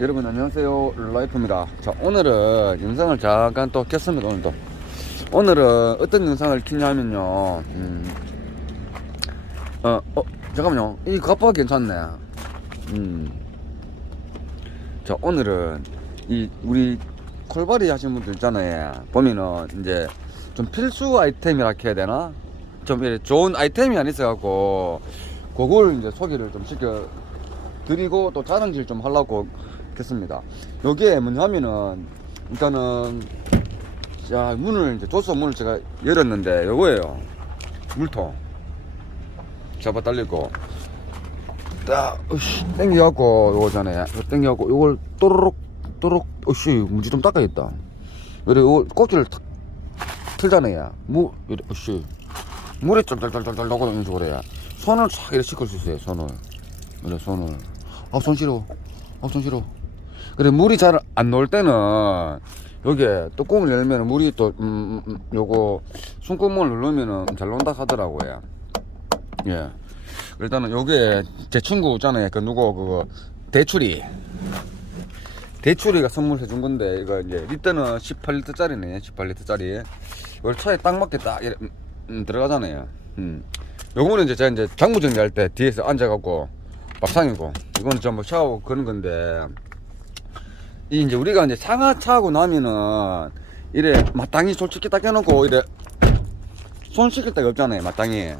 여러분 안녕하세요. 라이프입니다. 자 오늘은 영상을 잠깐 또 켰습니다 오늘도. 오늘은 어떤 영상을 켰냐면요. 음, 어, 어 잠깐만요. 이 가빠 괜찮네. 음. 자 오늘은 이 우리 콜바리 하시는 분들 있잖아요. 보면은 이제 좀 필수 아이템이라 해야 되나? 좀 좋은 아이템이 안 있어갖고 그걸 이제 소개를 좀 시켜 드리고 또 자랑질 좀 하려고 했습니다. 요게 뭐냐면은 일단은 자 문을 이제 조서 문을 제가 열었는데 요거예요. 물통 잡아 달리고 딱 땡겨갖고 요거잖아요. 요거 땡겨갖고 요걸 또르륵 또르륵 어씨 문지 좀 닦아야겠다. 요거 꼭지를 탁 틀잖아요. 무 어씨 물에 쫄쫄쫄쫄쫄 녹아다니는 그래야 손을 싹 이렇게 씻을 수 있어요. 손을 그래 손을 아손 싫어 아손 싫어 그래 물이 잘 안 나올 때는 여기에 뚜껑을 열면 물이 또 음, 음, 음, 요거 숨구멍을 누르면은 잘 논다 하더라고요. 예. 일단은 요게 제 친구 있잖아요. 그 누구 그거 대출이 대출이가 선물해 준 건데 이거 이제 리터는 18리터 짜리네. 18리터 짜리. 이걸 차에 딱 맞게 딱 이래, 음, 음, 들어가잖아요. 음. 요거는 이제 제가 이제 장부 정리할 때 뒤에서 앉아갖고 밥상이고 이거는 전부 샤워 그런 건데 이 이제 우리가 이제 상하 차고 나면은 이래 마땅히 솔직히 딱 해놓고 이래 손 씻을 데가 없잖아요 마땅히.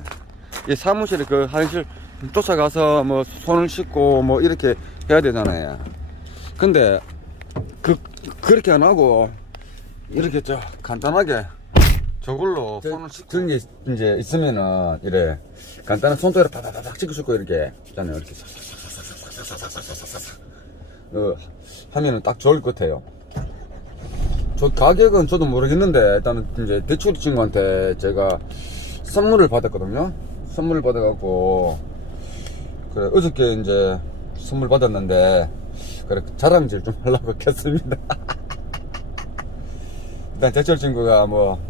이 사무실에 그 화장실 쫓아가서 뭐 손을 씻고 뭐 이렇게 해야 되잖아요. 근데 그 그렇게 안 하고 이렇게 저 간단하게 저걸로 손을 씻고 그런 게 이제 있으면은 이래 간단한 손톱으로 파파파팍 찍을 수 있고 이렇게 있잖아요. 이렇게 싹싹싹싹싹싹싹싹싹 어, 하면은 딱 좋을 것 같아요. 저 가격은 저도 모르겠는데 일단은 이제 대출이 친구한테 제가 선물을 받았거든요. 선물을 받아갖고 그래 어저께 이제 선물 받았는데 그래 자랑질 좀 하려고 했습니다. 일단 대출 친구가 뭐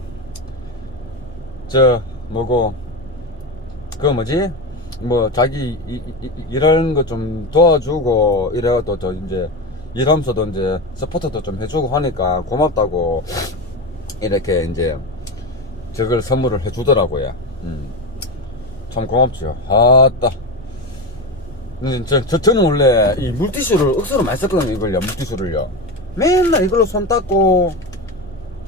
저 뭐고 그거 뭐지 뭐 자기 이, 이, 일하는 거좀 도와주고 이래가지고 저 이제 일하면서도 이제 서포트도 좀 해주고 하니까 고맙다고 이렇게 이제 저걸 선물을 해주더라고요. 음. 참 고맙죠. 아따. 음, 저, 저, 저는 원래 이 물티슈를 억수로 많이 썼거든요, 이걸요, 물티슈를요. 맨날 이걸로 손 닦고,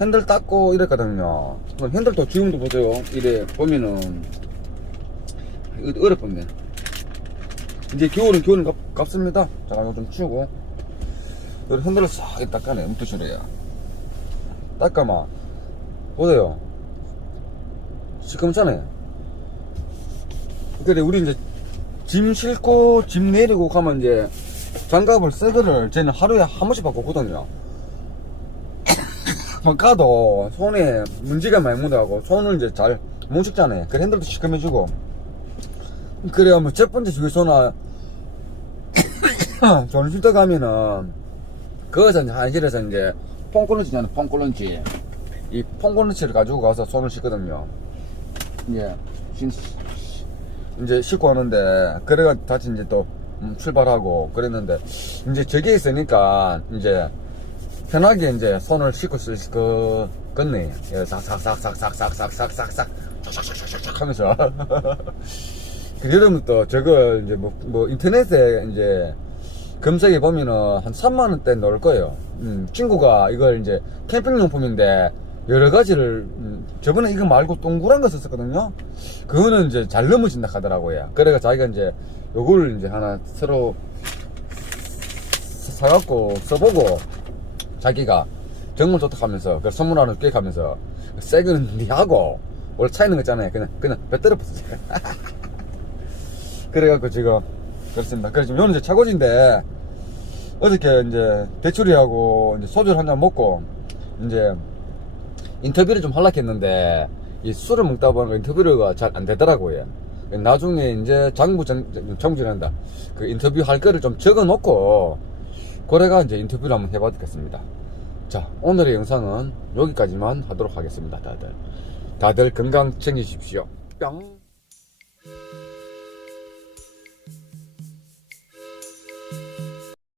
핸들 닦고 이랬거든요. 핸들도 지금도 보세요. 이래 보면은, 이거 어렵던데. 이제 겨울은 겨울은 갑, 갑습니다. 자, 이거 좀 치우고. 여기 핸들을 싹 닦아내, 물티슈로요. 닦아마. 보세요. 시커멓잖아요. 그래, 우리 이제 짐 싣고 짐 내리고 가면 이제 장갑을 새 거를 저는 하루에 한 번씩 바꾸거든요. 뭐 가도 손에 먼지가 많이 묻어가고 손을 이제 잘 못 씻잖아요. 그 핸들도 시커매지고. 그래야 뭐 첫 번째 주유소나 쉴때 가면은 거기서 이제 한실에서 이제 폰콜런치잖아요. 폰콜런치. 이 폰콜런치를 가지고 가서 손을 씻거든요. 이제 신, 이제 씻고 하는데 그래가 다시 이제 또 음, 출발하고 그랬는데 이제 저게 있으니까 이제 편하게 이제 손을 씻고 쓸 거, 겠네. 예, 싹싹싹싹싹싹싹싹싹 싹싹싹싹 하면서. 그 여러분도 저걸 이제 뭐, 뭐 인터넷에 이제 검색해 보면은 한 3만 원대 넣을 거예요. 음, 친구가 이걸 이제 캠핑 용품인데 여러 가지를, 음, 저번에 이거 말고 동그란 거 썼었거든요. 그거는 이제 잘 넘어진다 하더라고요. 그래가 자기가 이제 요거를 이제 하나 새로 사갖고 써보고 자기가 정말 좋다 하면서 그 선물하는 꽤 하면서 새 거는 니하고 원래 차이는 거 있잖아요 그냥 그냥 배터리 부수세요 그래갖고 지금 그렇습니다 그래서 지금 요는 이제 차고지인데 어저께 이제 대출이하고 이제 소주를 한 잔 먹고 이제 인터뷰를 좀 하려고 했는데 이 술을 먹다 보니까 인터뷰가 잘 안 되더라고요 나중에 이제 장부 정, 정진한다 그 인터뷰 할 거를 좀 적어 놓고 그래가 이제 인터뷰를 한번 해봐야겠습니다. 자, 오늘의 영상은 여기까지만 하도록 하겠습니다. 다들. 다들 건강 챙기십시오. 뿅.